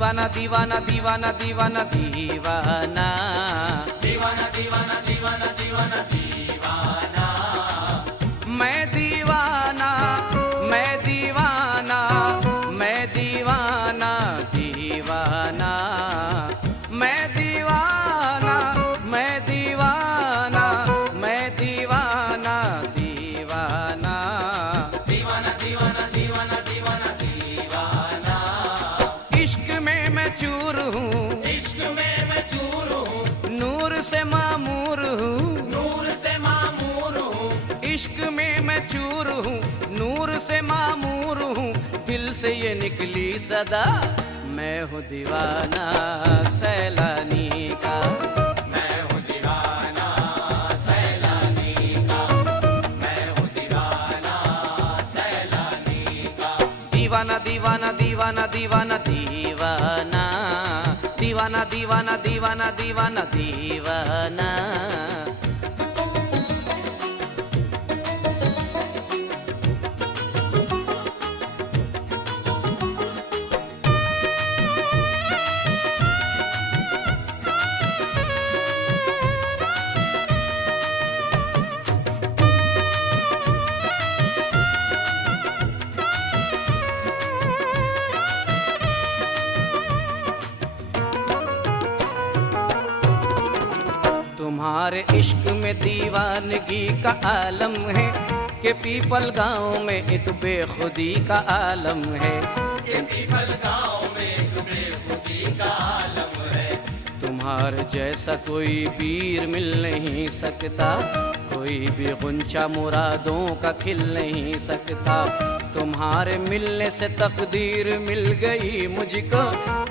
दीवाना दीवाना दीवाना दीवाना दीवाना दीवाना दीवाना दीवाना दीवाना दीवाना। मैं दीवाना मैं दीवाना मैं दीवाना दीवाना मैं दीवाना मैं दीवाना मैं दीवाना दीवाना दीवाना दीवाना दीवाना दीवाना दीवाना। इश्क में मैं चूर हूँ इश्क में मैं चूर हूँ, नूर से मामूर हूँ नूर से मामूर हूँ। इश्क में मैं चूर हूँ नूर से मामूर हूँ दिल से ये निकली सदा मैं हूँ दीवाना सैलानी का। मैं हूँ दीवाना सैलानी का, मैं हूँ दीवाना सैलानी का। दीवाना दीवाना दीवाना दीवाना दीवाना दीवाना दीवाना दीवाना दीवाना दीवाना। तुम्हारे इश्क में दीवानगी का आलम है कि पीपल गांव में एक बेखुदी का आलम है। ये पीपल गाँव में तुम्हें खुदी का आलम है। तुम्हारे जैसा कोई पीर मिल नहीं सकता, कोई भी गुंचा मुरादों का खिल नहीं सकता। तुम्हारे मिलने से तकदीर मिल गई मुझको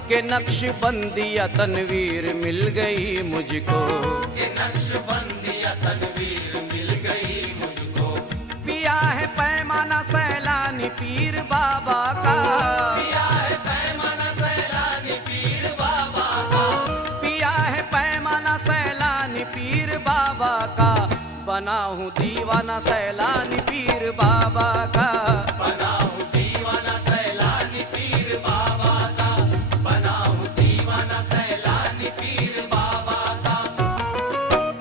कि नक्शबंदिया तनवीर मिल गई मुझको। ये नक्शबंदिया तनवीर मिल गई मुझको। पिया है पैमाना सैलानी पीर बाबा का। पिया है पैमाना सैलानी पीर बाबा का। पिया है पैमाना सैलानी पीर बाबा का। बना हूँ दीवाना सैलानी पीर बाबा का। बना हूँ दीवाना सैलानी पीर बाबा का। बना हूँ दीवाना सैलानी पीर बाबा का।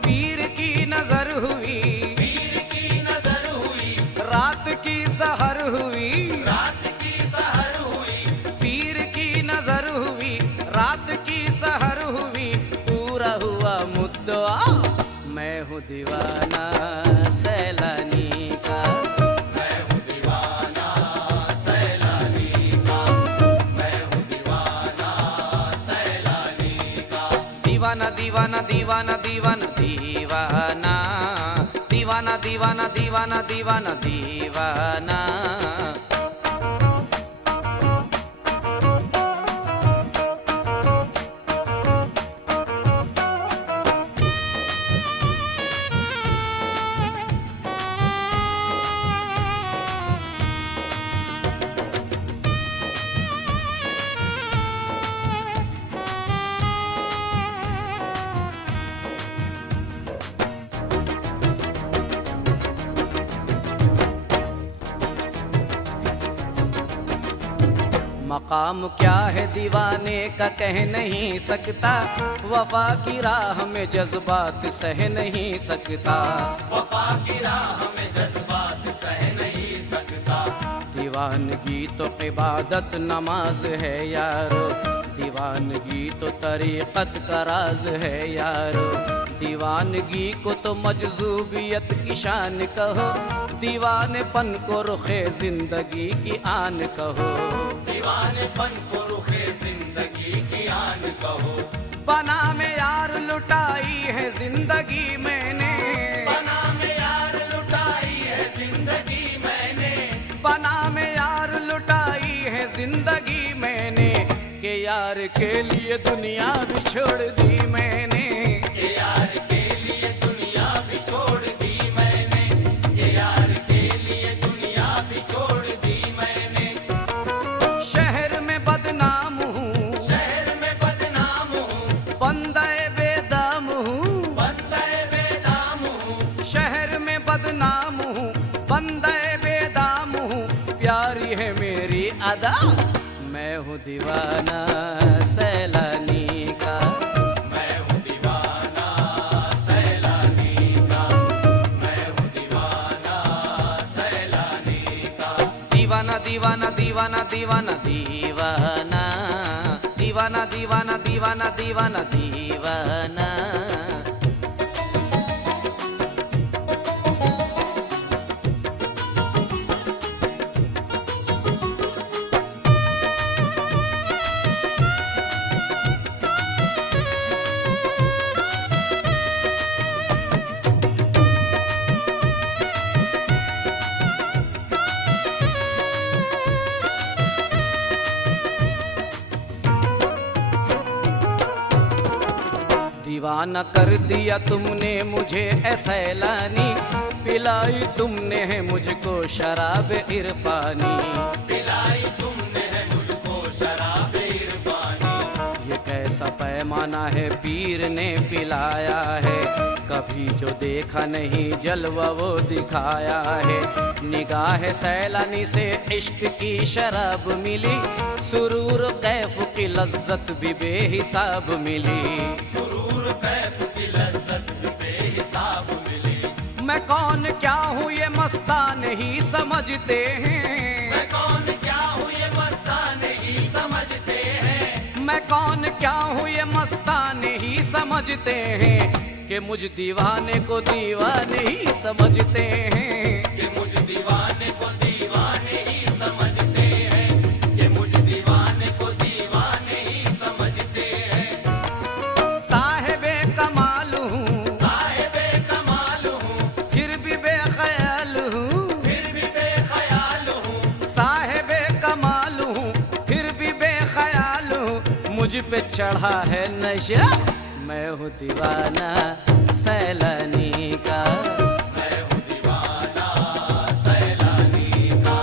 पीर की नजर हुई पीर की नजर हुई, रात की सहर हुई। रात की सहर हुई। पीर की नजर हुई रात की सहर हुई। पूरा हुआ मुद्दा मैं हूँ दीवाना सैलानी का। मैं हूँ दीवाना सैलानी का। मैं हूँ दीवाना सैलानी का। दीवाना दीवाना दीवाना दीवाना दीवाना दीवाना दीवाना दीवाना दीवाना दीवाना। मकाम क्या है दीवाने का कह नहीं सकता, वफा की राह में जज्बात सह नहीं सकता। वफा की राह में जज्बात सह नहीं सकता। दीवानगी तो इबादत नमाज है यारो, दीवानगी तो तरीक़त का राज है यारो। दीवानगी को तो मजज़ूबियत की शान कहो, दीवानेपन को रुखे जिंदगी की आन कहो। दीवानेपन को रुखे जिंदगी की आन कहो। बना में यार लुटाई है जिंदगी मैंने, बना में यार लुटाई है जिंदगी मैंने। बना में यार लुटाई है जिंदगी मैंने, के यार के लिए दुनिया भी छोड़ दी मैंने। के यार के लिए दुनिया भी छोड़ दी मैंने। के यार के लिए दुनिया भी छोड़ दी मैंने। शहर में बदनाम हूँ, शहर में बदनाम हूँ, बंदे बेदाम हूँ। बंदे बेदाम हूँ। शहर में बदनाम हूँ, बंदे बेदाम हूँ। प्यारी है मेरी अदा मैं हूँ दीवाना सैलानी का। मैं हूँ दीवाना सैलानी का, मैं हूँ दीवाना सैलानी का। दीवाना दीवाना दीवाना दीवाना दीवाना दीवाना दीवाना दीवाना दीवाना दीवाना। दीवाना कर दिया तुमने मुझे ऐ सैलानी, पिलाई तुमने है मुझको शराब इरफानी। पिलाई तुमने है मुझको शराब इरफानी। ये कैसा पैमाना है पीर ने पिलाया है, कभी जो देखा नहीं जलवा वो दिखाया है। निगाह सैलानी से इश्क की शराब मिली, सुरूर कैफ की लज्जत भी बेहिसाब मिली। सुरूर कैफ की लज्जत भी बेहिसाब मिली। मैं कौन क्या हूँ ये मस्तान ही समझते हैं। मैं कौन क्या हूँ ये मस्तान ही समझते हैं। मैं कौन क्या हूँ ये मस्तान ही समझते हैं, कि मुझ दीवाने को दीवाने ही समझते हैं। कि मुझ दीवाने को दीवाने ही समझते हैं। कि मुझ दीवाने को दीवाने ही समझते हैं। साहिबे कमाल हूँ, साहिबे कमाल हूँ, फिर भी बेख्याल हूँ। फिर भी बेख्याल हूँ। साहिबे कमाल हूँ, फिर भी बेख्याल हूँ। मुझ पे चढ़ा है नशा, मैं हूँ दीवाना सैलानी का। मैं हूँ दीवाना सैलानी का,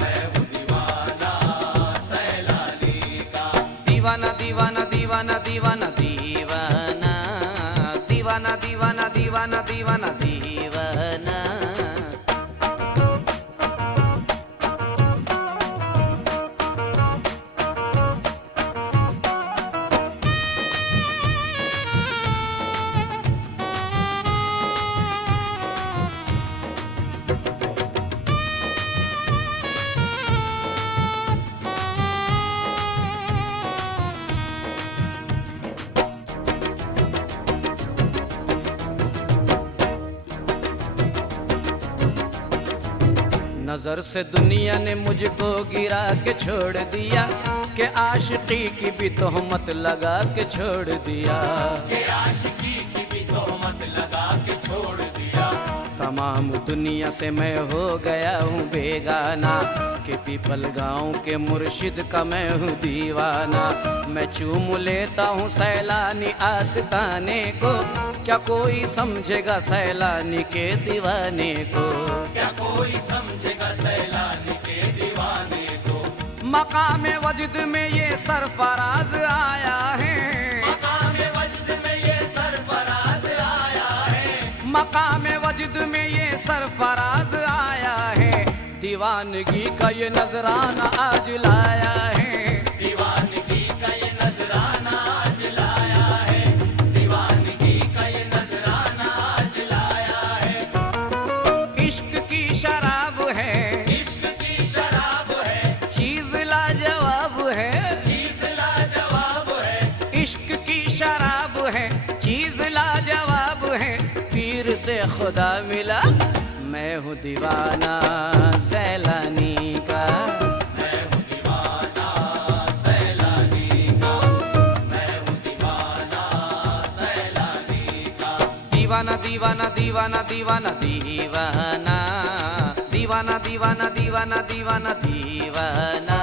मैं हूँ दीवाना सैलानी का। दीवाना दीवाना दीवाना दीवाना दीवाना दीवाना दीवाना दीवाना दीवाना दीवाना। नजर से दुनिया ने मुझको गिरा के छोड़ दिया, कि आशिकी की भी तोहमत लगा के छोड़ दिया। के आशिकी की भी तोहमत लगा के छोड़ दिया। तमाम दुनिया से मैं हो गया हूँ बेगाना, कि पीपल गाँव के मुर्शिद का मैं हूँ दीवाना। मैं चूम लेता हूँ सैलानी आस्ताने को, क्या कोई समझेगा सैलानी के दीवाने को। क्या कोई समझेगा सैलानी के दीवाने को। मकाम वजद में ये सरफराज आया है। मकाम वजद में ये सरफराज आया है। मकाम वजद में ये सरफराज आया है। दीवानगी का ये नजराना आज लाया है। दीवानगी का ये नजराना आज लाया है। दीवानगी का ये नजराना आज लाया है। इश्क की शराब है, इश्क की शराब है, चीज लाजवाब है। चीज लाजवाब है। इश्क की शराब है, चीज लाजवाब है। पीर से खुदा मिला, मैं हूँ दीवाना सैलानी का। मैं हूँ दीवाना सैलानी का, मैं हूँ दीवाना सैलानी का। दीवाना दीवाना दीवाना दीवाना दीवाना दीवाना दीवाना दीवाना दीवाना दीवाना।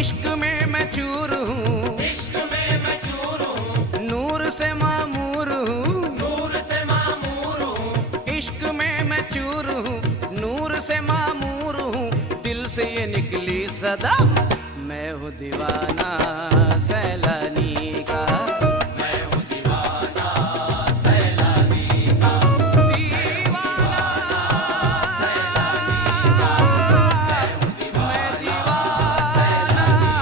इश्क में मैं चूर हूँ, इश्क में मैं चूर हूँ, नूर से मामूर हूँ। नूर से मामूर हूँ। इश्क में मैं चूर हूँ, नूर से मामूर हूँ। दिल से ये निकली सदा, मैं हूँ दीवाना सैलानी का। मैं हूँ दीवाना सैलानी का। दीवाना सैलानी का। मैं हूँ मैं दीवाना दीवाना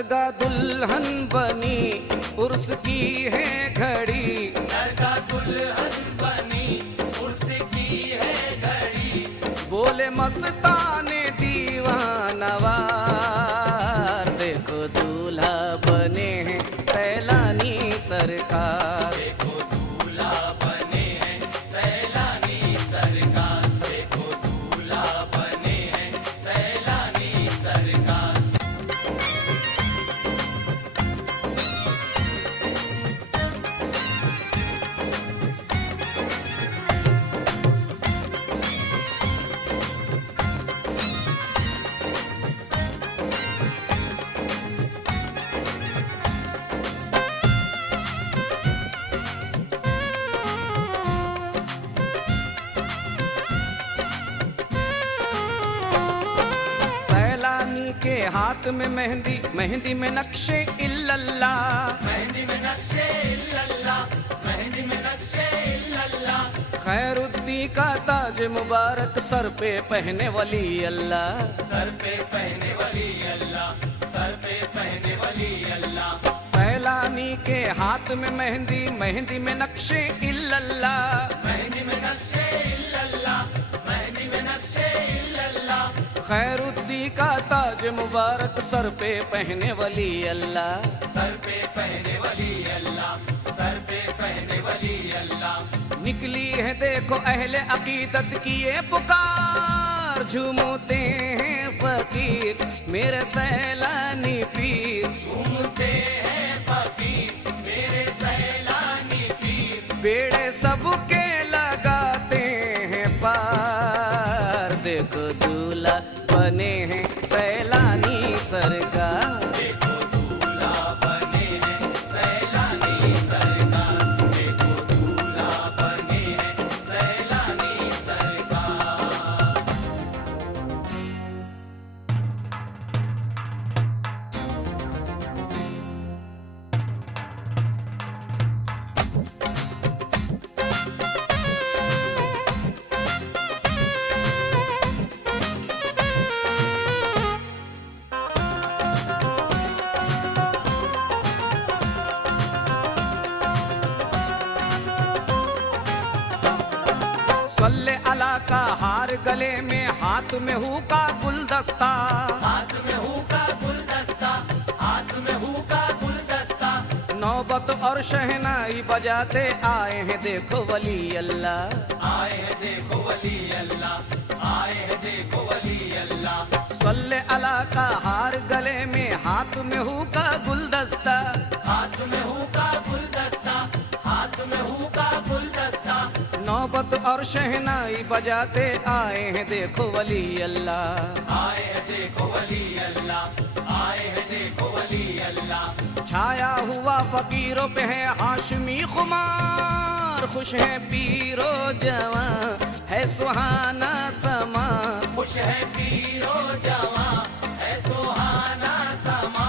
दरगाह दुल्हन बनी उर्स की है घड़ी, दरगाह दुल्हन बनी उर्स की है घड़ी। बोले मस्ताने दीवानवार, देखो दूल्हा बने हैं सैलानी सरकार। देखो दूल्हा बने हैं सैलानी सरकार, देखो दूल्हा बने हैं सैलानी सरकार। सैलानी के हाथ में मेहंदी, मेहंदी में नक्शे इल्लल्लाह, मेहंदी में नक्शे इल्लल्लाह, मेहंदी में नक्शे इल्लल्लाह। खैरुद्दीन का ताज मुबारक सर पे पहने वली अल्लाह, सर पे पहने वाली अल्लाह, सर पे पहने वाली अल्लाह। सैलानी के हाथ में मेहंदी, मेहंदी में नक्शे इल्लल्लाह, मेहंदी में नक्शे इल्लल्लाह, मेहंदी में नक्शे इल्लल्लाह। खैरुद्दीन का ताज मुबारक सर पे पहने वली अल्लाह। सर पे पहने वाली अल्लाह, सर पे पहने वाली अल्लाह। निकली है देखो अहले अकीदत की ये पुकार, झूमते हैं फकीर मेरे सैलानी पीर, झूमते हैं फकीर मेरे सैलानी पीर। बेड़े सबके लगाते हैं पार, देखो दूल्हा बने हैं सैलानी सरकार। देखो दूल्हा बने हैं सैलानी सरकार, देखो दूल्हा बने हैं सैलानी सरकार। सल्ले अला का हार गले में, हाथ में हू का गुलदस्ता, हाथ में हू का गुलदस्ता, हाथ में हू का गुलदस्ता। नौबत और शहनाई बजाते आए हैं देखो वली अल्लाह। आए हैं देखो वली अल्लाह, आए हैं देखो वली अल्लाह। सल्ले अला का हार गले में, हाथ में हू का गुलदस्ता, हाथ में हू का गुलदस्ता, हाथ में हू का गुलदस्ता। नौबत और शहनाई बजाते आए हैं देखो वली अल्लाह। आए हैं देखो वली अल्लाह, आए हैं देखो वली अल्लाह। छाया हुआ फकीरों पे है हाशमी खुमार, खुश है पीरो जवां है सुहाना समा, खुश है पीरो जवां है सुहाना समा।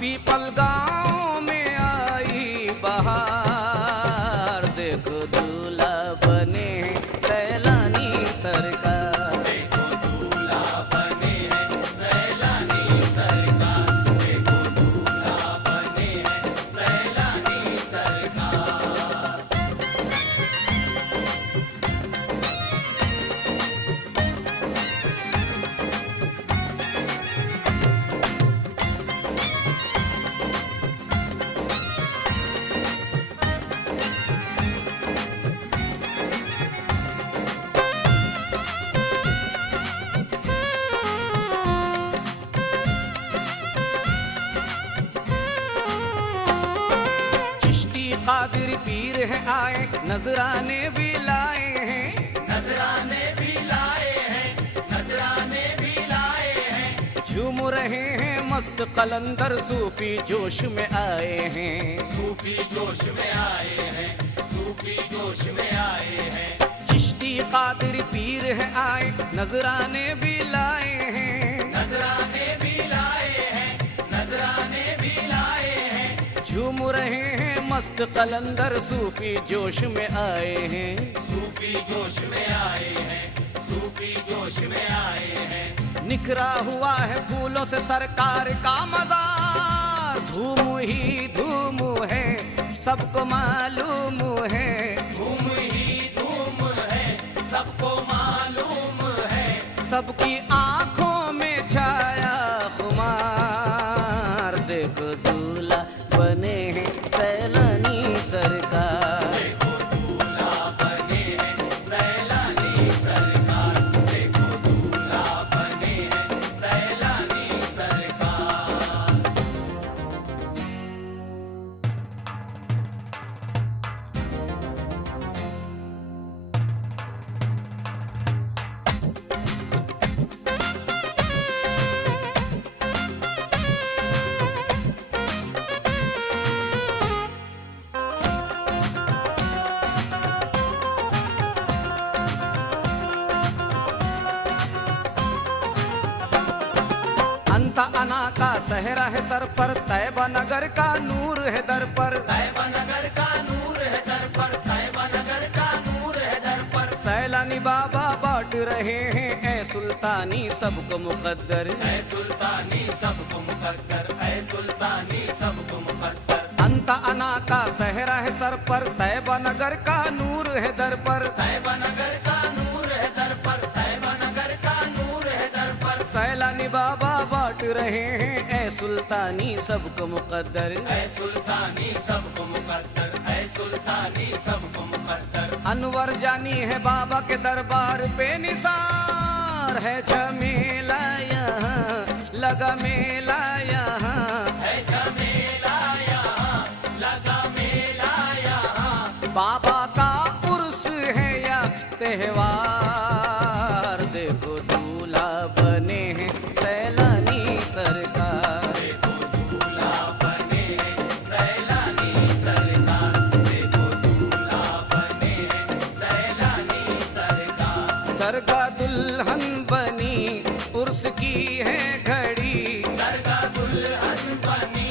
पीपल गाँव में आई बहार, देखो दूल्हा बने हैं सैलानी सरकार। देखो दूल्हा बने हैं सैलानी सरकार, देखो दूल्हा बने हैं सैलानी सरकार। चिश्ती कादिर पीर है आए, नजराने भी लाए हैं, नजराने भी लाए हैं, नजराने भी लाए हैं। झूम रहे हैं मस्त कलंदर सूफी जोश में आए हैं। सूफी जोश में आए हैं, सूफी जोश में आए हैं। चिश्ती कादिर पीर है आए, नजराने भी लाए हैं, नजराने भी लाए हैं, नजराने भी लाए हैं। झूम रहे हैं मस्त कलंदर सूफी जोश में आए हैं। सूफी जोश में आए हैं, सूफी जोश में आए हैं। निखरा हुआ है फूलों से सरकार का मजार, धूम ही धूम है, सबको मालूम है। धूम ही धूम है, सबको मालूम है। सबकी आंखों में छाया खुमार, देखो दूल्हा बने हैं सैलानी सरकार। देखो दूल्हा बने हैं सैलानी सरकार। देखो दूल्हा बने हैं सैलानी सरकार। अंत अना का सहरा है सर पर, तैबा नगर का नूर है दर पर। तैबा नगर का नूर है दर पर। तैबा नगर का नूर है दर पर। सैलानी बाबा बांट रहे हैं ऐ सुल्तानी सबको मुकद्दर। ऐ सुल्तानी सबको मुकद्दर। ऐ सुल्तानी सबको मुकद्दर। अंत अना का सहरा है सर पर, तैबा नगर का नूर है दर पर। तैबा नगर का नूर है दर पर। तैबा नगर का नूर है दर पर। सैलानी बाबा बांट रहे हैं ऐ सुल्तानी सबको मुकद्दर। ऐ सुल्तानी सबको मुकद्दर। ऐ सुल्तानी सबको मुकद्दर। अनवर जानी है बाबा के दरबार पे निसार है झमेला यहाँ, लगा मेला यहाँ। है झमेला यहाँ, लगा मेला यहाँ। बाबा का उर्स है या त्योहार, देखो दूल्हा बने हैं सैलानी सरकार। देखो दूल्हा बने हैं सैलानी सरकार। देखो दूल्हा बने हैं सैलानी सरकार। दरगाह दुल्हन बनी उर्स की है घड़ी, दरगाह दुल्हन बनी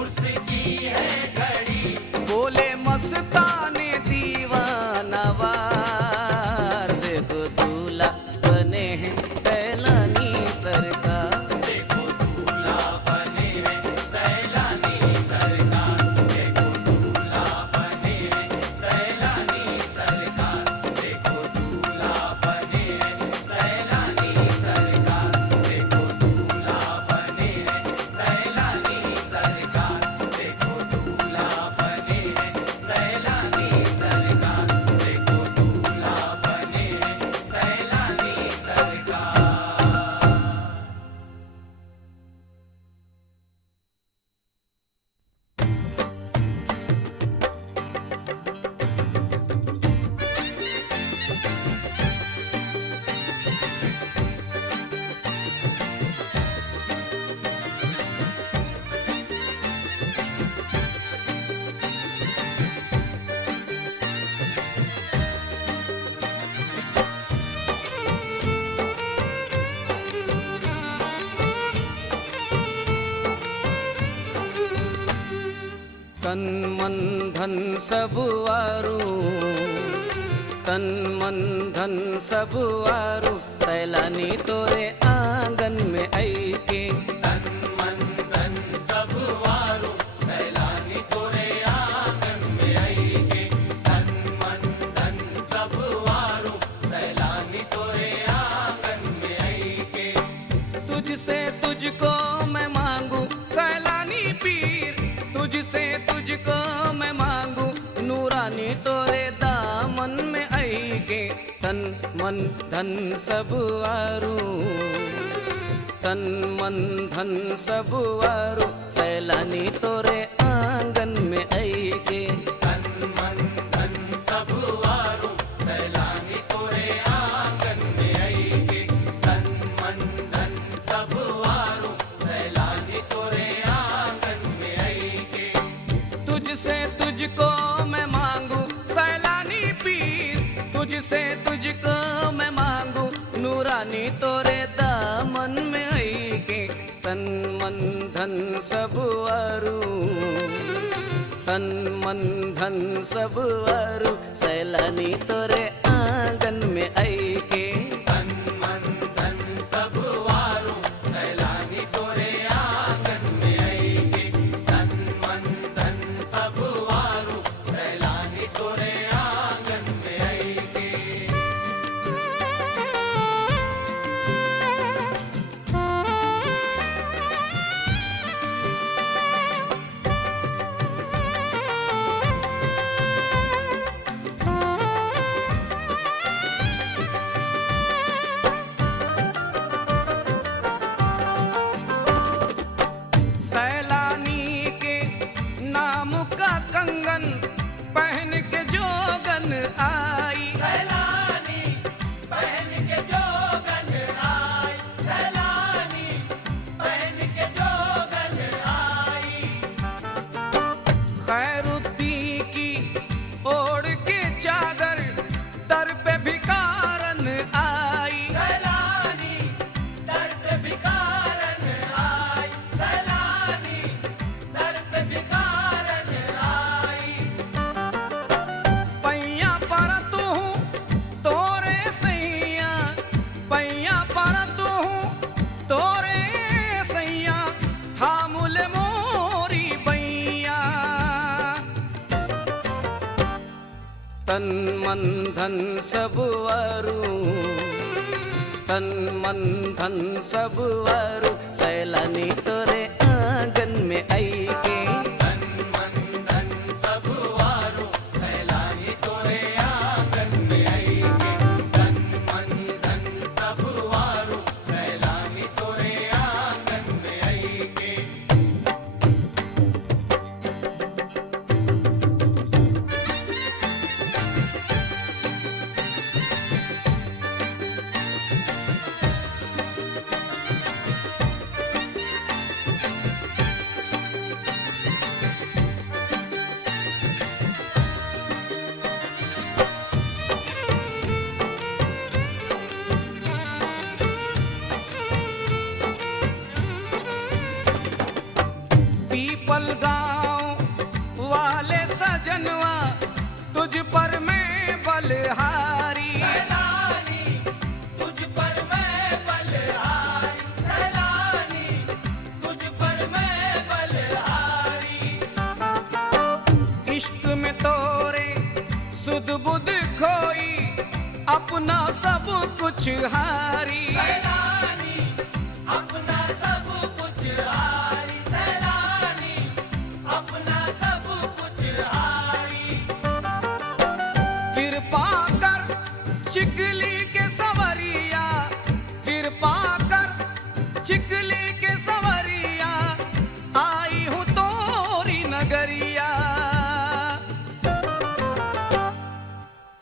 उर्स की है घड़ी। बोले मस्ताने दीवाना वार, देखो दूल्हा बने हैं सैलानी सरकार। देखो दूल्हा बने हैं सैलानी सरकार। देखो दूल्हा बने हैं सैलानी सरकार। देखो दूल्हा बने हैं सैलानी सरकार। देखो दूल्हा बने हैं सैलानी सरकार। देखो दूल्हा बने हैं सैलानी सरकार। देखो दूल्हा बने हैं सैलानी सरकार। तन मन धन सब वारू, तन मन धन सब वारू, सैलानी तोरे आंगन में आई के। तन मन धन सब वारू, सैलानी तोरे आंगन में आई के। तन मन धन सब वारू, सैलानी तोरे आंगन में आई के। तुझसे तुझको मैं मांगू सैलानी पीर, तुझसे तुझको मैं मांगू नूरानी तोरे दामन में आई के। तन मन धन सब वारू, तन मन धन सब वारू, सैलानी तोरे आंगन में आई के। तन मन धन सब वारू, सैलानी तोरे आंगन में आई के। तन मन धन सब वारू, सैलानी तोरे आंगन में आई के। तुझसे तुझको मैं मांगू सैलानी पीर, तुझसे तुझको मैं मांगू नूरानी तोरे दामन में आई के। तन मन धन सब वारू, तन मन धन सब वारू, सैलानी तोरे आंगन में आई के। तन मन धन सब वारू, सैलानी तोरे आंगन में आई के। तन तन मन धन सब वारू, तन मन धन सब वारू, सैलानी तोरे आंगन में आई के। तन मन धन सब वारू, सैलानी तोरे आंगन में आई के। तन मन धन सब वारू, सैलानी तोरे आंगन में आई के। पीपल गाँव वाले सजनवा, तुझ पर मैं बलहारी। सैलानी तुझ पर मैं बलहारी, सैलानी तुझ पर मैं बलहारी। इश्क में तोरे सुध बुध खोई, अपना सब कुछ हारी। सैलानी अपना सब कुछ हारी, सैलानी अपना सब कुछ हारी। कृपा कर चिकली के सवरिया, कृपा कर चिकली के सवरिया, आई हूँ तोरी नगरिया।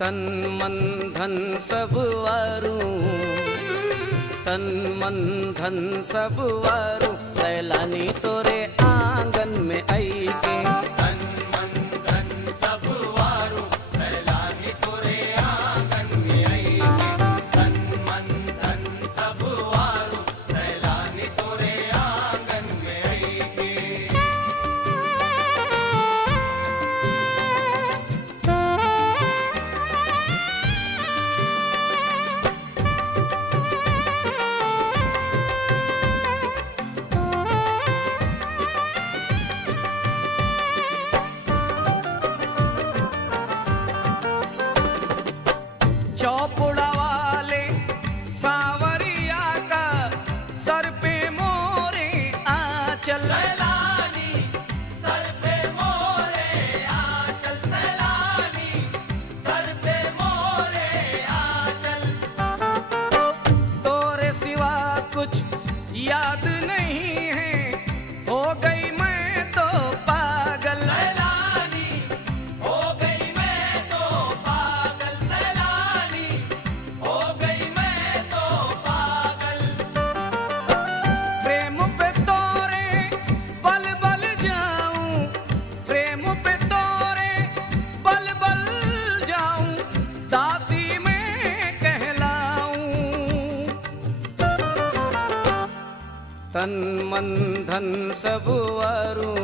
तन मन धन सब वारू, तन मन धन सब वारू, सैलानी तोरे आंगन में आई के। तन मन धन सब वारू, सैलानी तोरे आंगन में आई के। तन मन धन सब वारू, सैलानी तोरे आंगन में आई के। चौपुड़ा वाले सांवरिया का, सर पे मोरे आंचल। सैलानी सर पे मोरे आंचल, सैलानी सर पे मोरे आंचल। तोरे सिवा कुछ याद नहीं है, हो गई मैं तो पागल। सैलानी हो गई मैं तो पागल, सैलानी हो गई मैं तो पागल। प्रेम पे तोरे बल बल जाऊं, प्रेम पे तोरे बल बल जाऊं, दासी में कहलाऊं। तन मन धन सब वारू,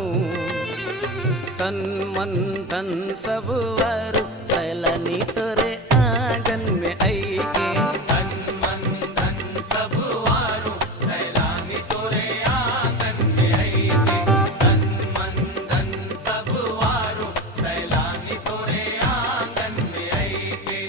तन मन धन सब वारू, सैलानी तोरे आंगन में आई के। तन मन धन सब वारू, सैलानी तोरे आंगन में आई के। तन मन धन सब वारू, सैलानी तोरे आंगन में आई के।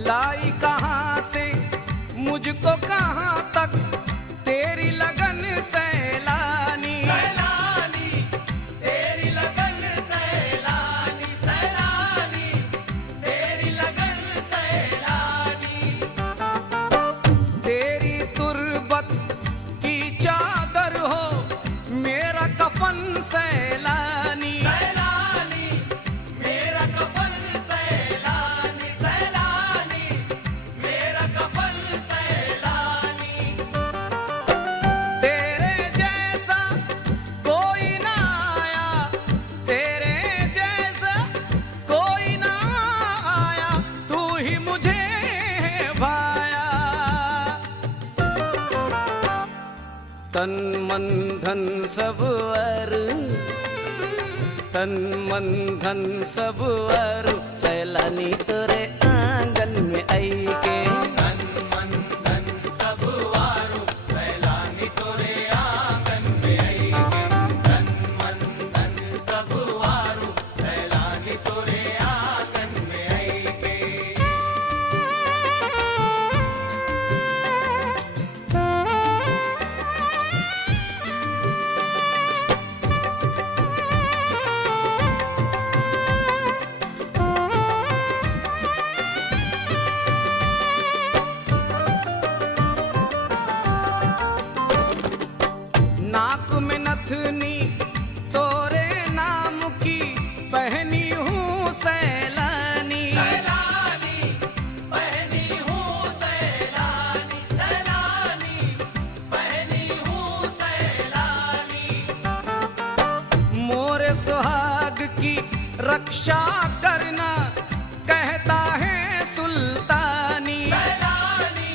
लाई कहाँ से मुझको कहाँ तक तेरी लगन सैलानी। सैलानी तेरी लगन, सैलानी सैलानी तेरी लगन, सैलानी। तेरी तुर्बत की चादर हो मेरा कफन सैलानी। सैलानी मेरा कफन, सैलानी सैलानी मेरा कफन, सैलानी। तन मन धन सब अरु, तन मन धन सब अरु, सैलानी तोरे आंगन में आई के। तन मन धन सब वारू, सैलानी तोरे आंगन में आई के। तन मन धन सब वारू, सैलानी तोरे आंगन में आई के। नाक में नथनी तोरे नाम की पहनी हूँ सैलानी। सैलानी पहनी हूँ सैलानी, सैलानी पहनी हूँ सैलानी। मोरे सुहाग की रक्षा करना कहता है सुल्तानी। सैलानी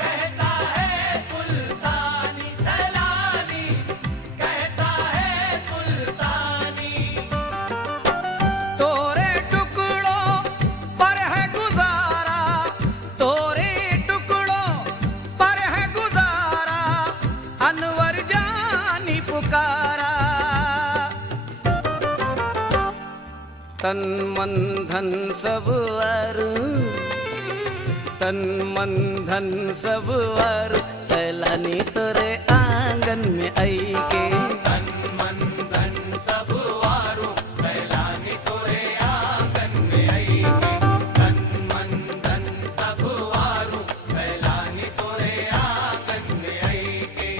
कहता है सुल्तानी, सैलानी कहता है सुल्तानी। तोरे टुकड़ों पर है गुजारा, तोरे टुकड़ों पर है गुजारा, अनवर जानी पुकारा। तन मन धन सब अरु, तन मन धन सब अरु, सैलानी तोरे आंगन में आई के। तन मन धन सब वारू, सैलानी तोरे आंगन में आई के। तन मन धन सब वारू, सैलानी तोरे आंगन में आई के।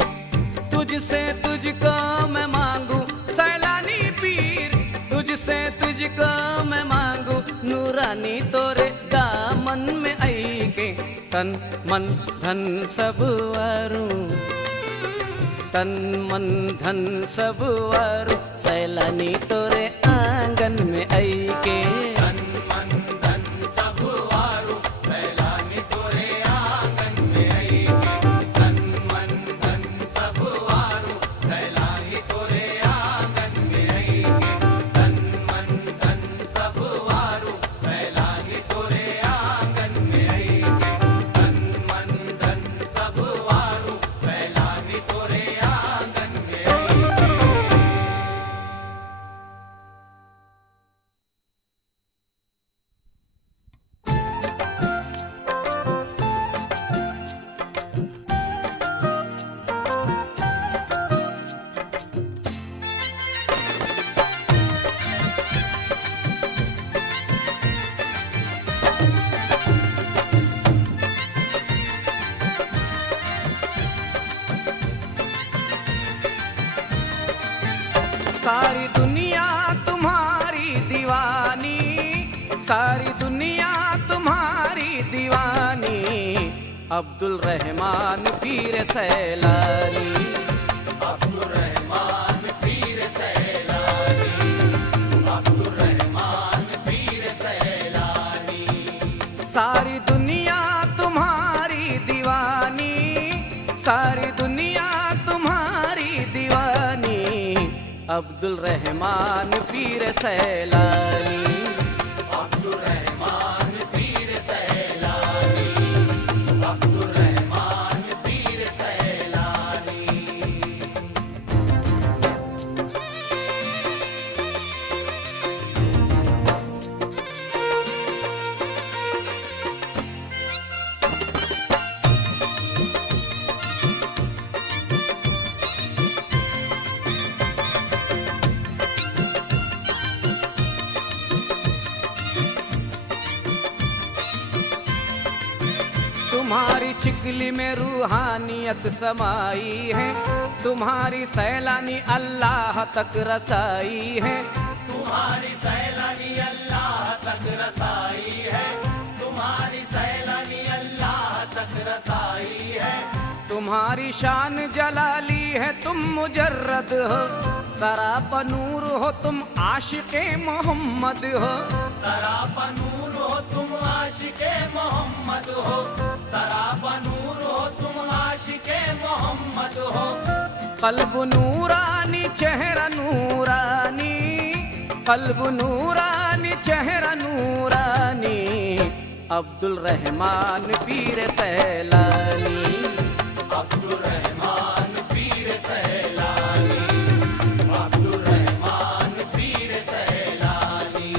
तुझसे तुझको मैं मांगू सैलानी पीर, तुझसे तुझको मैं मांगू नूरानी तोरे दामन में आई के। तन मन धन सब अरु, तन मन धन सब अरु, सैलानी तोरे आंगन में आई के। तन मन धन सब वारू, सैलानी तोरे आंगन में आई के। तन मन धन सब वारू, सैलानी तोरे आंगन में आई के। तन मन धन सब वारू, सैलानी तोरे आंगन में आई के। तन मन धन सब वारू, सैलानी तोरे आंगन में आई के। सारी दुनिया तुम्हारी दीवानी, सारी दुनिया तुम्हारी दीवानी, अब्दुल रहमान पीर सैलानी। अब्दुल रहमान पीर सैलानी, अब्दुल रहमान पीर सैलानी। सारी दुनिया तुम्हारी दीवानी, सारी दुनिया तुम्हारी दीवानी, अब्दुल रहमान पीर सैलानी। अब्दुल रहमान पीर सैलानी, अब्दुल रहमान पीर सैलानी। तुम्हारी चिकली में रूहानियत समाई है, तुम्हारी सैलानी अल्लाह तक रसाई है। तुम्हारी सैलानी अल्लाह तक रसाई है, तुम्हारी सैलानी अल्लाह तक रसाई है। तुम्हारी शान जलाली है, तुम मुजर्रद हो, सरापा नूर हो, तुम आशिक़े मोहम्मद हो। सरापा नूर हो, तुम आशिक़े मोहम्मद हो, सरापा नूर हो, तुम आशिक़े मोहम्मद रहमत हो। कल्ब नूरानी चेहरा नूरानी, कल्ब नूरानी चेहरा नूरानी, अब्दुल रहमान पीर सैलानी। अब्दुल रहमान पीर सैलानी, अब्दुल रहमान पीर सैलानी।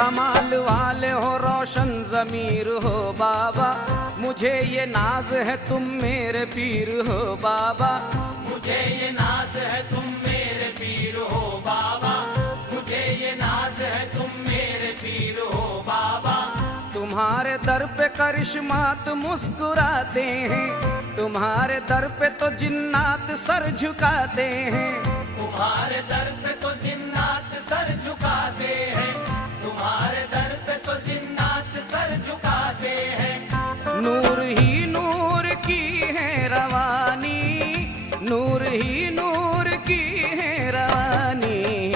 कमाल वाले हो रोशन ज़मीर हो बाबा, मुझे ये नाज है तुम मेरे पीर हो बाबा। मुझे ये नाज है तुम मेरे पीर हो बाबा, मुझे ये नाज है तुम मेरे पीर हो बाबा। तुम्हारे दर पे करिश्मात मुस्कुराते हैं, तुम्हारे दर पे तो जिन्नात सर झुकाते हैं। तुम्हारे दर पे तो जिन्नात सर झुकाते हैं, तुम्हारे दर पे तो जिन्नात सर झुकाते हैं। नूर ही नूर की है रवानी, नूर ही नूर की है रवानी,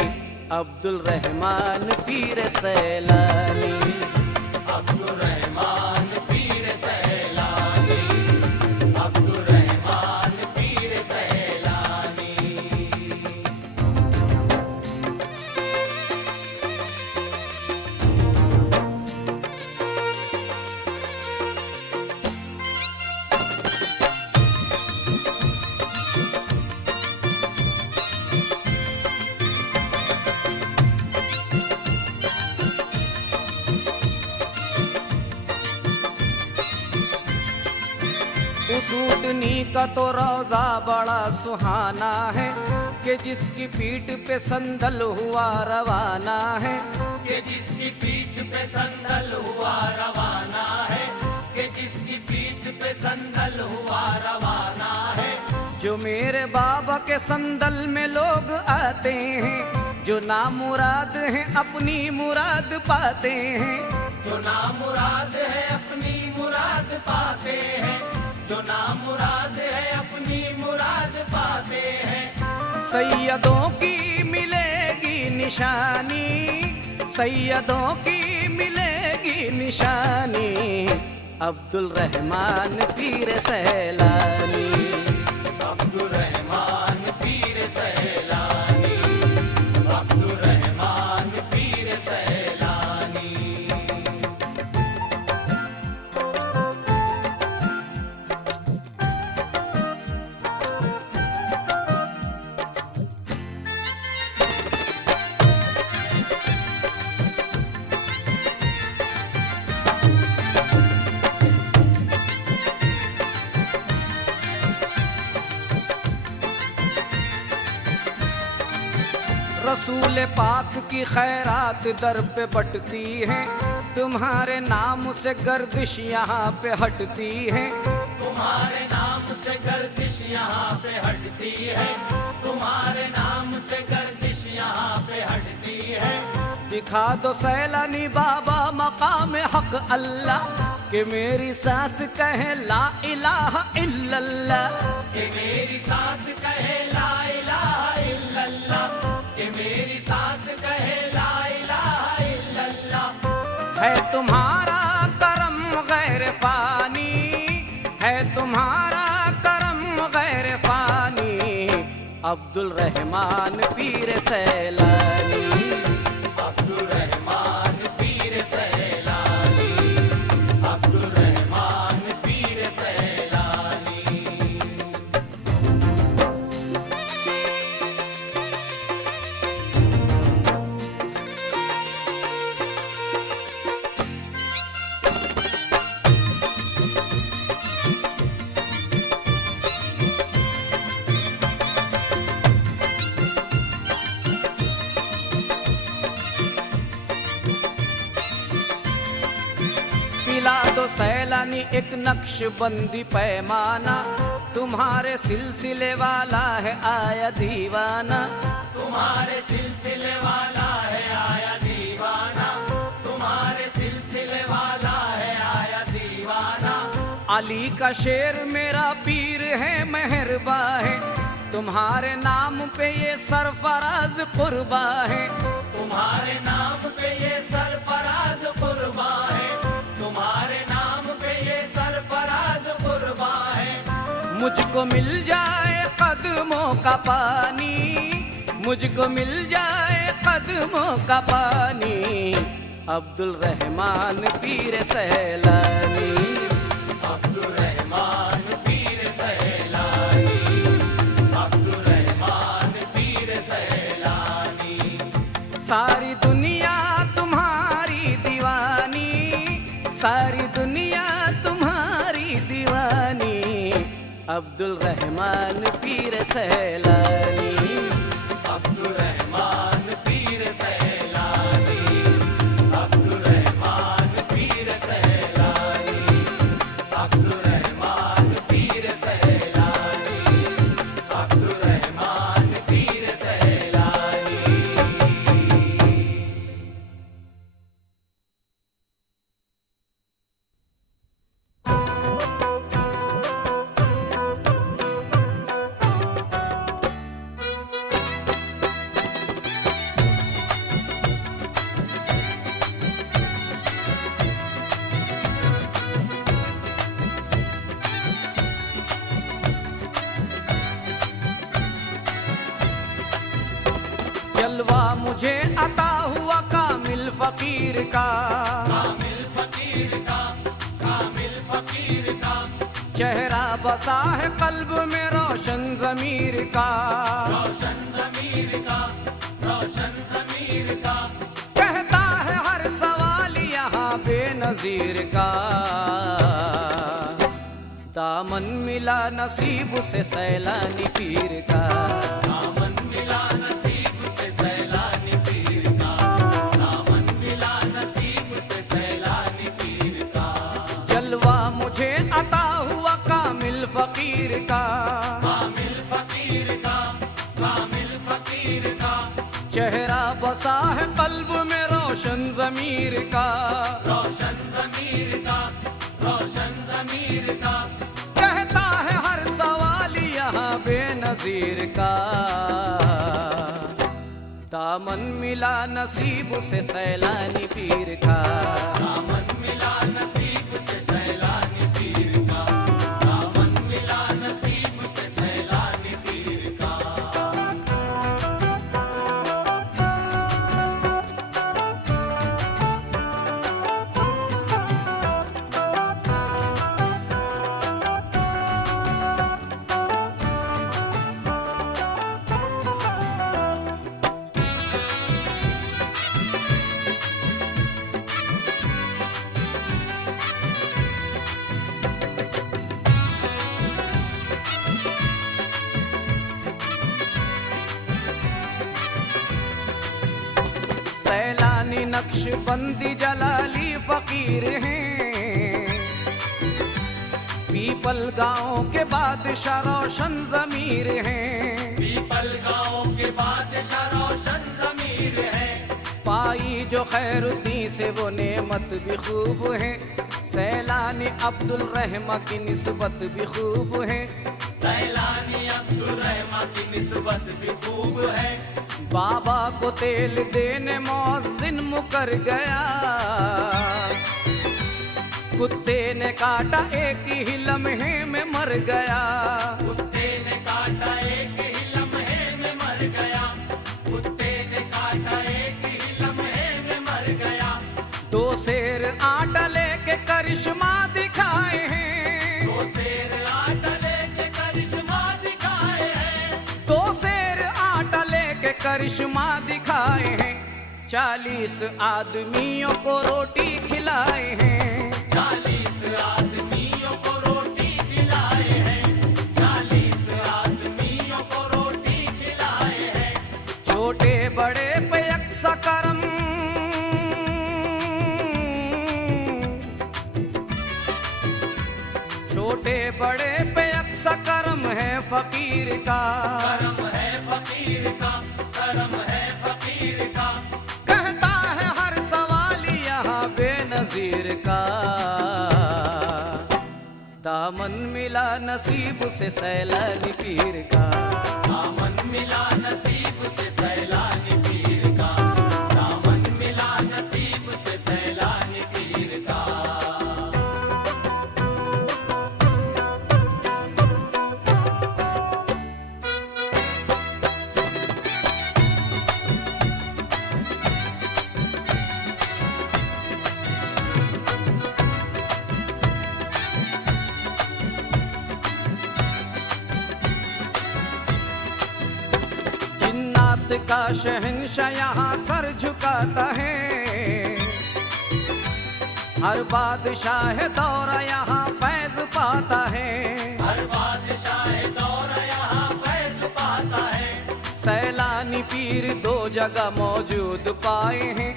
अब्दुल रहमान पीर सैलानी। अब्दुल रहमान पीर सैलानी, अब्दुल रहमान पीर सैलानी। उस ऊँटनी का तो रोज़ा बड़ा सुहाना है, कि जिसकी पीठ पे संदल हुआ रवाना है। कि जिसकी पीठ पे संदल हुआ रवाना है, कि जिसकी पीठ पे संदल हुआ रवाना है। जो मेरे बाबा के संदल में लोग आते हैं, जो नामुराद हैं अपनी मुराद पाते हैं। जो नामुराद है अपनी मुराद पाते हैं, जो नामुराद है अपनी मुराद पाते हैं। सैयदों की मिलेगी निशानी, सैयदों की मिलेगी निशानी, अब्दुल रहमान पीर सैलानी। अब्दुल रहमान पीर सैलानी, अब्दुल रहमान पीर सैलानी। रसूल पाक की खैरात दर पे बटती है, तुम्हारे नाम से गर्दिश यहाँ पे हटती है। तुम्हारे नाम से गर्दिश यहाँ पे हटती है, तुम्हारे नाम से गर्दिश यहाँ पे हटती है। दिखा दो सैलानी बाबा मकाम हक अल्लाह, कि मेरी सांस कहे ला इलाहा इल्लल्लाह। कि मेरी सांस कहे ला इलाहा इल्लल्लाह, कि मेरी सांस कहे ला इलाहा इल्लल्लाह। है तुम्हारा करम गैर फानी, है तुम्हारा करम गैर फानी, अब्दुल रहमान पीर सैलानी। अब्दुल रहमान पीर सैलानी, अब्दुल रहमान पीर सैलानी। एक नक्शबंदी पैमाना, तुम्हारे सिलसिले वाला है आया दीवाना। तुम्हारे सिलसिले वाला है आया दीवाना, तुम्हारे सिलसिले वाला है आया दीवाना। अली का शेर मेरा पीर है मेहरबा है, तुम्हारे नाम पे ये सरफराज कुर्बा है। तुम्हारे नाम पे ये सरफराज कुर्बा है, तुम्हारे नाम पे ये सरफराज कुर्बा है। मुझको मिल जाए कदमों का पानी, मुझको मिल जाए कदमों का पानी, अब्दुल रहमान पीर सैलानी। अब्दुल रहमान पीर सैलानी, अब्दुल रहमान पीर सैलानी। सारी दुनिया तुम्हारी दीवानी, सारी दुनिया तुम्हारी दीवानी, अब्दुल रहमान पीर सैलानी। अब्दुल रहमान पीर सैलानी, अब्दुल रहमान पीर सैलानी, अब्दुल रहमान पीर सैलानी, अब्दुल रहमान पीर सैलानी। जलवा मुझे अता हुआ कामिल फकीर का, कामिल फकीर का, कामिल फकीर का। चेहरा बसा है कल्ब में रोशन ज़मीर का। रोशन ज़मीर का, रोशन ज़मीर का। कहता है हर सवाल यहाँ बेनज़ीर का, दामन मिला नसीब से सैलानी पीर का। दामन मिला नसीब से सैलानी पीर का, दामन मिला नसीब से सैलानी पीर का। जलवा मुझे अता हुआ कामिल फकीर का, कामिल फकीर का, कामिल फकीर का। चेहरा बसा है कल्ब में रोशन ज़मीर का। रोशन ज़मीर का, रोशन ज़मीर का। कहता है हर सवाल यहाँ बेनज़ीर का, दामन मिला नसीब से सैलानी पीर का। दामन मिला नसीब से सैलानी पीर का, दामन मिला नसीब से सैलानी पीर का। सैलानी नक्शबंदी जलाली फकीर हैं, पीपल गांव के बादशाह रोशन ज़मीर हैं। पीपल गाँव के बादशाह रोशन ज़मीर है, पाई जो खैरुद्दीन से वो नेमत भी खूब है, सैलानी अब्दुल रहमा की निस्बत भी खूब है। सैलानी अब्दुल रहमान की निस्बत भी खूब है। बाबा को तेल देने मौज़िन मुकर गया, कुत्ते ने काटा एक ही लम्हे में मर गया। कुत्ते ने काटा एक ही लम्हे में मर गया, कुत्ते ने काटा एक ही लम्हे में मर गया। दो शेर आटा लेके करिश्मा दिखाए हैं, दो शेर आटा लेके करिश्मा दिखाए हैं, दो शेर आटा लेके करिश्मा दिखाए हैं। 40 आदमियों को रोटी खिलाए हैं, 40 आदमियों को रोटी खिलाए हैं, 40 आदमियों को रोटी खिलाए हैं। छोटे बड़े पे यकसा करम, छोटे बड़े पे अक्सा करम है फकीर का, करम है फकीर का, करम है फकीर का। कहता है हर सवाल यहाँ बेनजीर का। दामन मिला नसीब से सैलानी पीर का, दामन मिला नसीब से सैलानी पीर का, दामन मिला नसीब से सैलानी पीर का। जिन्नात का शहंशाह यहाँ सर झुकाता है, हर बादशाह दौरा यहाँ फैज पाता है, हर बादशाह दौरा यहाँ फैज पाता है। सैलानी पीर दो जगह मौजूद पाए हैं,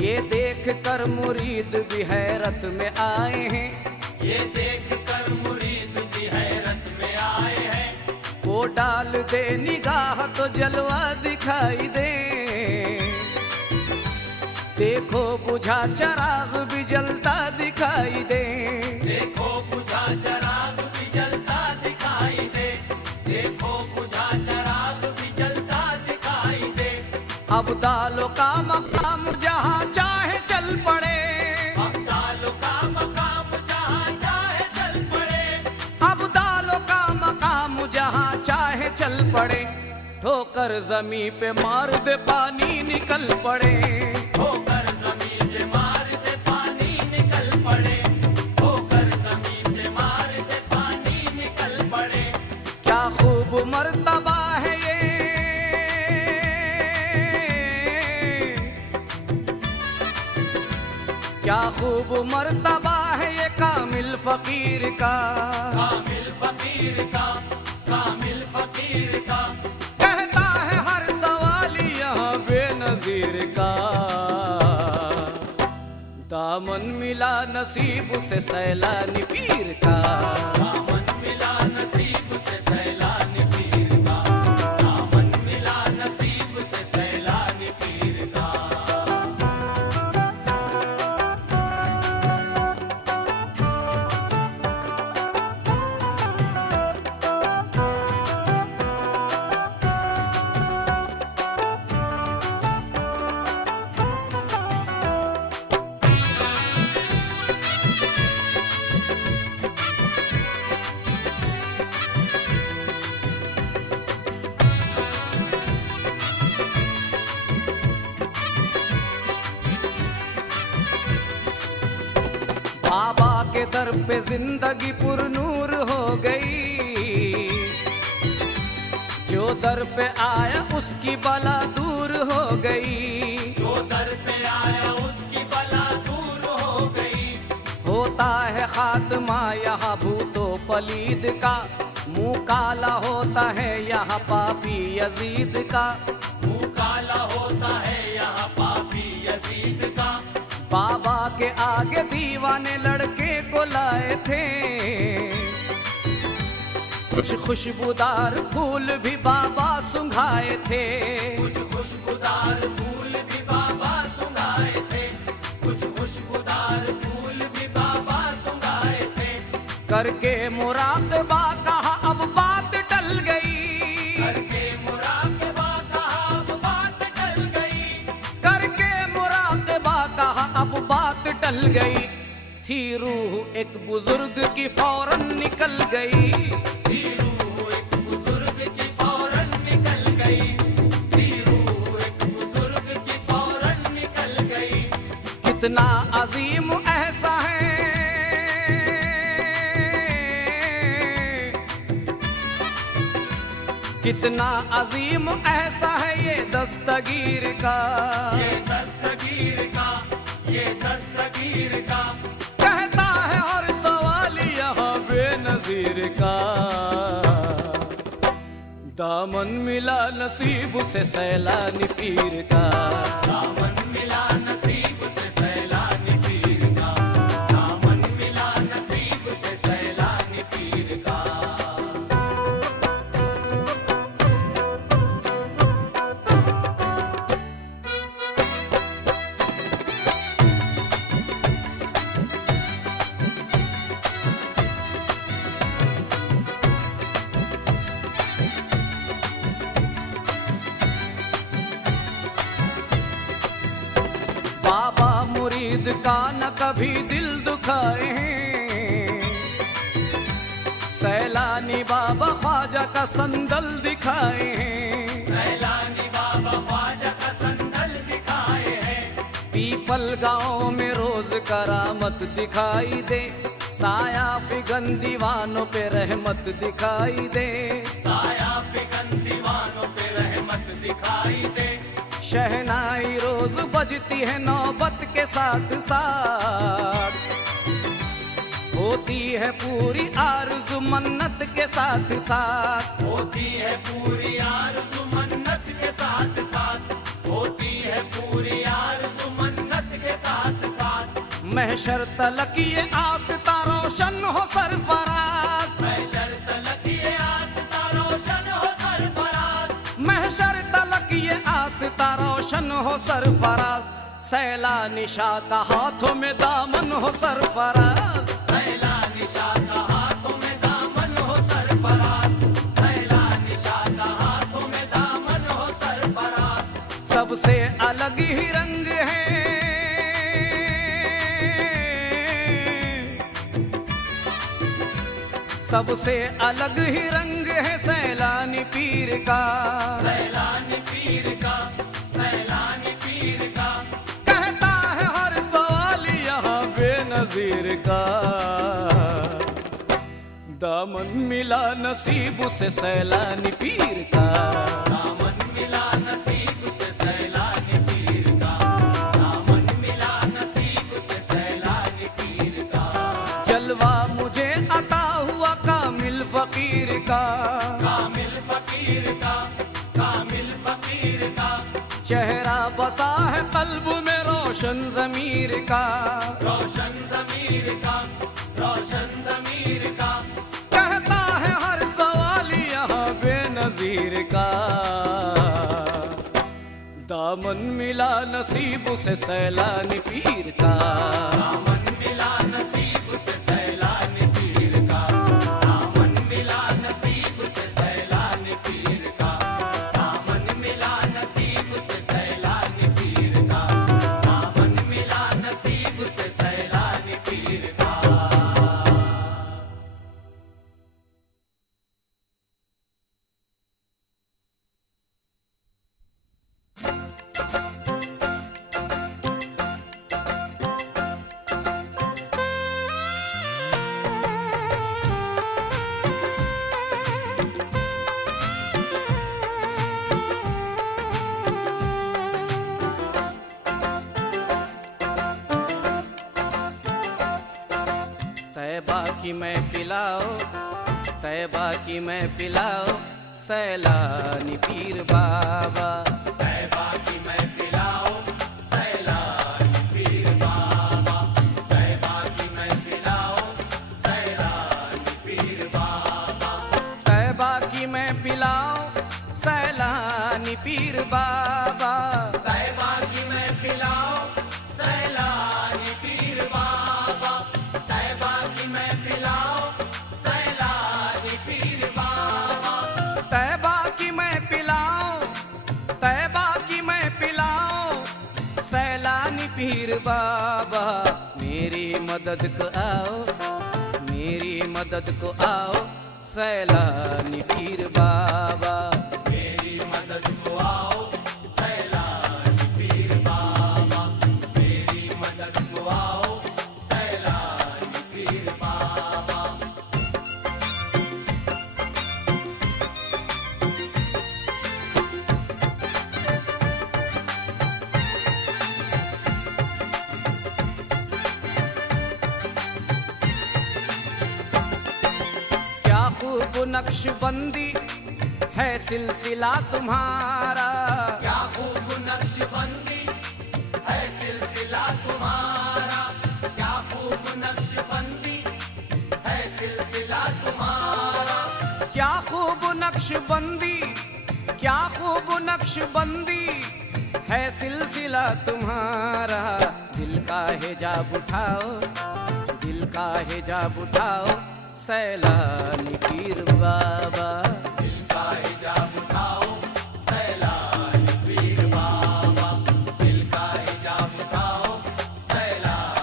ये देख कर मुरीद भी हैरत में आए हैं, ये देख कर मुरीद भी हैरत में आए हैं। वो डाल दे निगाह तो जलवा दिखाई दे, देखो बुझा चराग भी जलता दिखाई दे, देखो बुझा चराग भी जलता दिखाई दे, देखो बुझा चराग भी जलता दिखाई दे। अब्दालों का मकाम जहाँ चाहे चल पड़े, अब्दालों का मकाम जहाँ चाहे चल पड़े, अब्दालों का मकाम जहाँ चाहे चल पड़े, ठोकर जमी पे मार दे पानी निकल पड़े, होकर जमीन पे मार दे पानी निकल पड़े, होकर जमीन पे मार दे पानी निकल पड़े। क्या खूब मर्तबा है ये, क्या खूब मर्तबा है ये कामिल फकीर का, कामिल फकीर का, कामिल फकीर का। कहता है हर सवाल यहाँ बेनजीर का। दामन मिला नसीब से सैलानी पीर का, दामन मिला नसीब से सैलानी पीर का, दामन मिला नसीब से सैलानी पीर का। बाबा के दर पे जिंदगी पुरनूर हो गई, जो दर पे आया उसकी बला दूर हो गई, जो दर पे आया उसकी बला दूर हो गई। होता है खात्मा यहाँ भूतो पलीद का, मुंह काला होता है यहाँ पापी यजीद का, मुंह काला होता है यहाँ पापी यजीद का। बाबा के आगे दीवाने लड़के को लाए थे, कुछ खुशबूदार फूल भी बाबा सुंघाए थे, कुछ खुशबूदार फूल भी बाबा सुंघाए थे, कुछ खुशबूदार फूल भी बाबा सुंघाए थे। करके मुराकबा कहा अब बात टल गई, करके मुराकबा कहा अब बात टल गई, करके मुराकबा कहा अब बात टल गई, थी रूह एक बुजुर्ग की फौरन निकल गई, थी रूह एक बुजुर्ग की फौरन निकल गई, थी रूह एक बुजुर्ग की फौरन निकल गई। कितना अजीम ऐसा है, कितना अजीम ऐसा है ये दस्तगीर का, ये दस्तगीर का, ये दस्तगीर का। कहता है हर सवाल यहाँ बेनजीर का। दामन मिला नसीब से सैलानी पीर का, दामन मिला नसीब से सैलानी पीर का, दामन मिला नसीब से सैलानी का न कभी दिल दुखाए हैं। सैलानी बाबा ख्वाजा का संदल दिखाए हैं। सैलानी बाबा ख्वाजा का संदल दिखाए हैं। पीपल गांव में रोज करामत दिखाई दे, साया फिगन दीवानों पे रहमत दिखाई दे। साया फिगन दीवानों पे रहमत दिखाई दे। शहनाई रोज बजती है नौबत के साथ साथ, होती है पूरी आरज़ू मन्नत के साथ साथ। होती है पूरी आरज़ू मन्नत के साथ साथ। होती है पूरी आरज़ू मन्नत के साथ साथ। महशर तलक ये आस्था रोशन हो सरफराज। महशर तलक ये आस्था रोशन हो सरफराज। महशर तलक ये आस्था रोशन हो सरफराज। सैलानी शाह का हाथों में दामन हो सरफराज। सैलानी शाह का हाथों में दामन हो सरफराज। सैलानी शाह का हाथों में दामन हो सरफराज। सबसे अलग ही रंग है, सबसे अलग ही रंग है सैलानी पीर का। सैलानी पीर का। सैलानी पीर का। कहता है हर सवाल यहाँ बेनजीर का। दामन मिला नसीब से सैलानी पीर का। दामन मिला नसीब से सैलानी पीर का। दामन मिला नसीब से सैलानी पीर का। जलवा मुझे अता हुआ कामिल फकीर का। कामिल फकीर का। कामिल फकीर का। चेहरा बसा है कल्ब में रोशन ज़मीर का। रोशन ज़मीर का। रोशन ज़मीर का। कहता है हर सवाल यहाँ बेनजीर का। दामन मिला नसीब से सैलानी पीर का। दामन मिला नसीब से सैलानी पीर का। दामन मिला नसीब से सैलानी पीर का। दामन मिला नसीब से सैलानी पीर का। दामन मिला नसीब से सैलानी पीर का। तैबा की मैं पिलाओ, तैबा की मैं पिलाओ सैलानी पीर बाबा। तैबा की मैं पिलाओ सैलानी पीर बाबा। तैबा की मैं पिलाओ सैलानी पीर बाबा। तैबा की मैं पिलाओ सैलानी पीर बाबा। तैबा की मैं पिलाओ सैलानी पीर बाबा। तैबा की मैं पिलाओ सैलानी पीर बाबा। तैबा की मैं पिलाओ, तैबा की मैं पिलाओ सैलानी पीर बाबा। मेरी मदद को आओ, मेरी मदद को आओ सैलानी पीर बाबा। मेरी मदद को आओ सैलानी पीर बाबा। मेरी मदद को आओ सैलानी पीर बाबा। क्या खूब नक्शबंदी है सिलसिला तुम्हारा। क्या खूब नक्शबंदी है सिलसिला तुम्हारा। क्या खूब नक्शबंदी है सिलसिला तुम्हारा। क्या खूब नक्शबंदी, क्या खूब नक्शबंदी है सिलसिला तुम्हारा। दिल का हिजाब उठाओ, दिल का हिजाब उठाओ सैलानी पीर बाबा। दिल का हिजाब उठाओ सैलानी पीर बाबा। दिल का हिजाब उठाओ सैलानी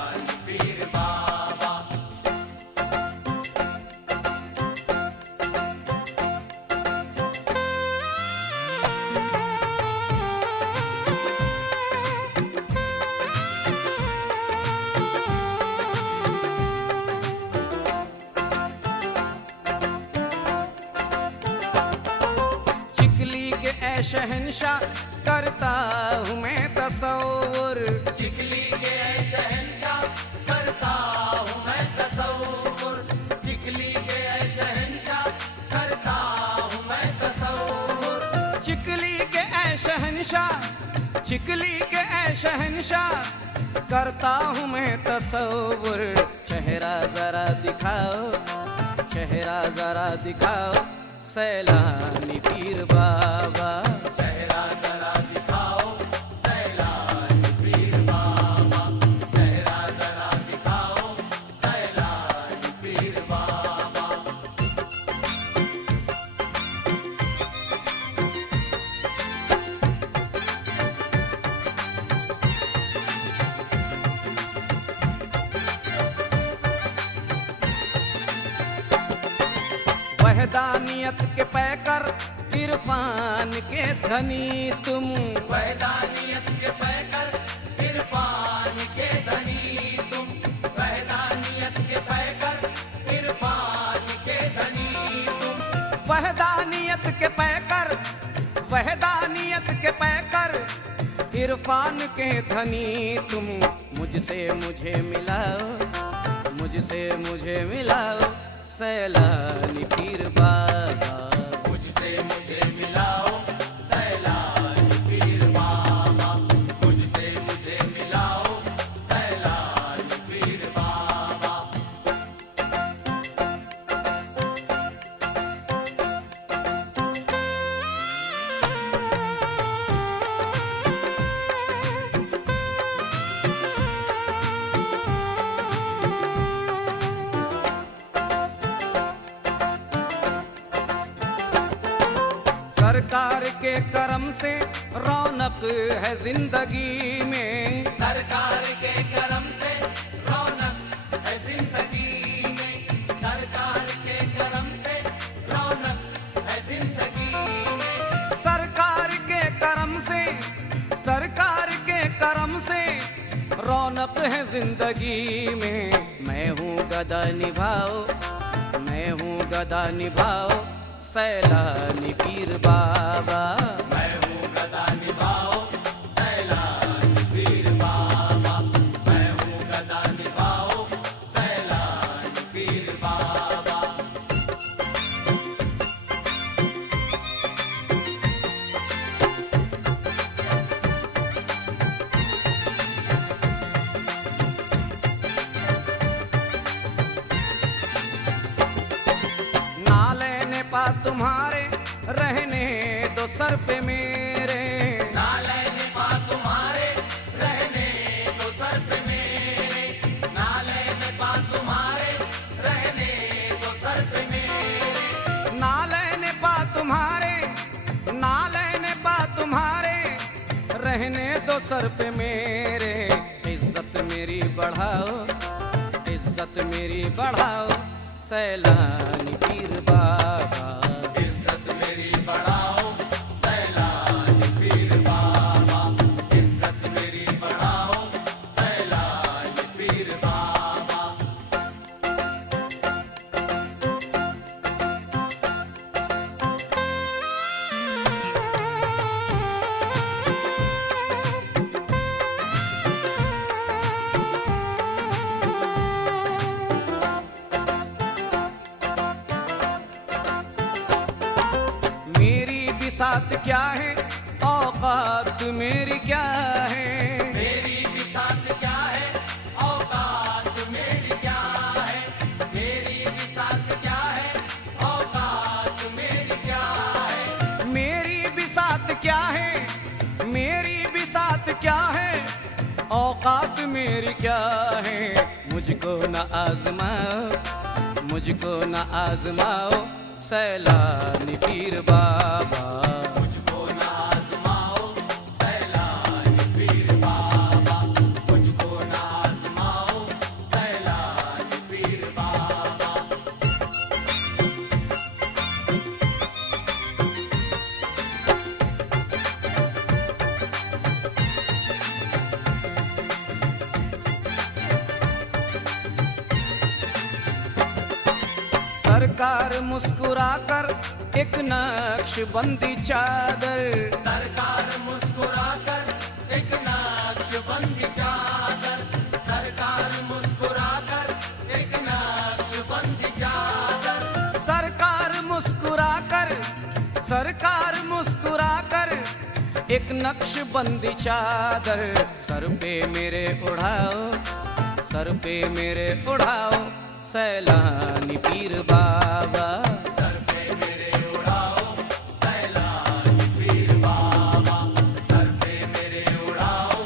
ऐ शहंशाह करता हूँ मैं तसव्वुर। चिकली के ऐ शहंशाह करता हूँ मैं तसव्वुर। चिकली के ऐ शहंशाह करता हूँ मैं तसव्वुर। चिकली के ऐ शहंशाह, चिकली के ऐ शहंशाह करता हूँ मैं तसव्वुर। चेहरा जरा दिखाओ, चेहरा जरा दिखाओ सैलानी पीर बाबा। चेहरा जरा दिखाओ सैलानी पीर बाबा। चेहरा जरा दिखाओ सैलानी पीर बाबा। वहदानियत के पैकर इरफान के धनी तुम। वहदानियत के पैकर इरफान के धनी तुम। वहदानियत के पैकर इरफान के धनी तुम। वहदानियत के पैकर, वहदानियत के पैकर इरफान के धनी तुम। मुझसे मुझे मिलाओ, मुझसे मुझे मिलाओ सैलानी पीर बाबा। मुझसे मुझे मिलाओ सैलानी पीर बाबा। मुझसे मुझे मिलाओ सैलानी पीर बाबा। सरकार के करम से रौनक है जिंदगी में। सरकार के करम से रौनक है जिंदगी में। सरकार के करम से रौनक है जिंदगी में। सरकार के करम से, सरकार के करम से रौनक है जिंदगी में। मैं हूँ गदा निभाओ, मैं हूँ गदा निभाओ सैलानी पीर बाबा। मैं हूँ गदा निभाओ सैलानी पीर बाबा। मैं हूँ गदा निभाओ सैलानी पीर बाबा। ना लेने पा तुम्हारे रहने दो सर पे मेरे। ना लेने पा तुम्हारे रहने दो सर पे मेरे। ना लेने पा तुम्हारे रहने दो सर पे मेरे। ना लेने पा तुम्हारे, ना लेने पा तुम्हारे रहने दो सर पे मेरे। इज्जत मेरी बढ़ाओ, इज्जत मेरी बढ़ाओ सैलानी पीर बाबा। इज्जत मेरी बढ़ाओ सैलानी पीर बाबा। इज्जत मेरी बढ़ाओ सैलानी पीर बाबा। बिसात क्या है, औकात मेरी क्या है। मेरी बिसात क्या है, औकात मेरी क्या है। मेरी बिसात क्या है, औकात मेरी क्या है। मेरी बिसात क्या है, मेरी बिसात क्या है, औकात मेरी क्या है। मुझको न आजमाओ, मुझको न आजमाओ सैलानी पीर बाबा। मुझको न आजमाओ सैलानी पीर बाबा। मुझको न आजमाओ सैलानी पीर बाबा। सरकार मुस्कुरा कर एक नक्शबंदी चादर। सरकार मुस्कुराकर एक नक्शबंदी चादर, सरकार मुस्कुराकर एक नक्शबंदी चादर, सरकार मुस्कुराकर एक नक्शबंदी चादर। सर पे मेरे उड़ाओ, सर पे मेरे उड़ाओ सैलानी पीर बाबा। सर पे मेरे उड़ाओ सैलानी पीर बाबा, सर पे मेरे उड़ाओ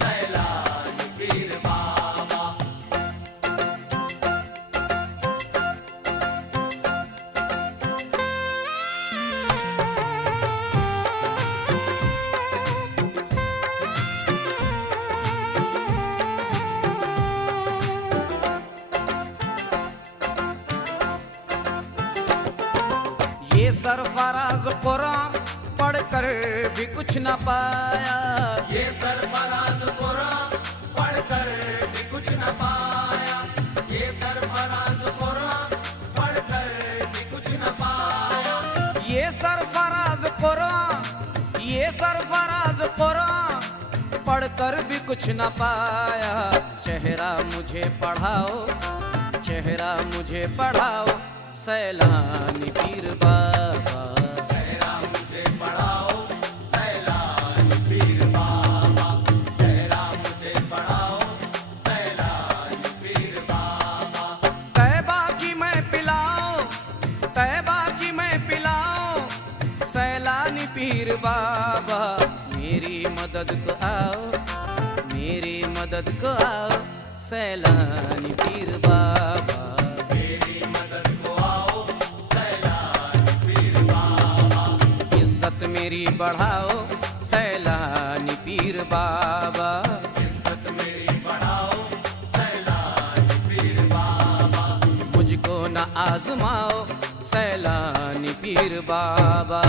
सैलानी पीर बाबा। ये सरफराज कुरान पढ़कर भी कुछ न पाया, ये सरफराज कुरान पढ़कर भी कुछ न पाया, ये सरफराज कुरान पढ़कर भी कुछ न पाया, ये सरफराज कुरान पढ़कर भी कुछ न पाया। चेहरा मुझे पढ़ाओ, चेहरा मुझे पढ़ाओ सैलानी पीर बाबा। चेहरा मुझे पढ़ाओ सैलानी पीर बाबा, चेहरा मुझे पढ़ाओ सैलानी पीर बाबा। तैबा की मैं पिलाओ, तैबा की मैं पिलाओ सैलानी पीर बाबा। मेरी मदद को आओ, मेरी मदद को आओ सैलानी पीर बाबा। मेरी मदद को आओ सैलानी पीर बाबा, इज्जत मेरी बढ़ाओ सैलानी पीर बाबा। इज्जत मेरी बढ़ाओ सैलानी पीर बाबा। मुझको न आजमाओ सैलानी पीर बाबा।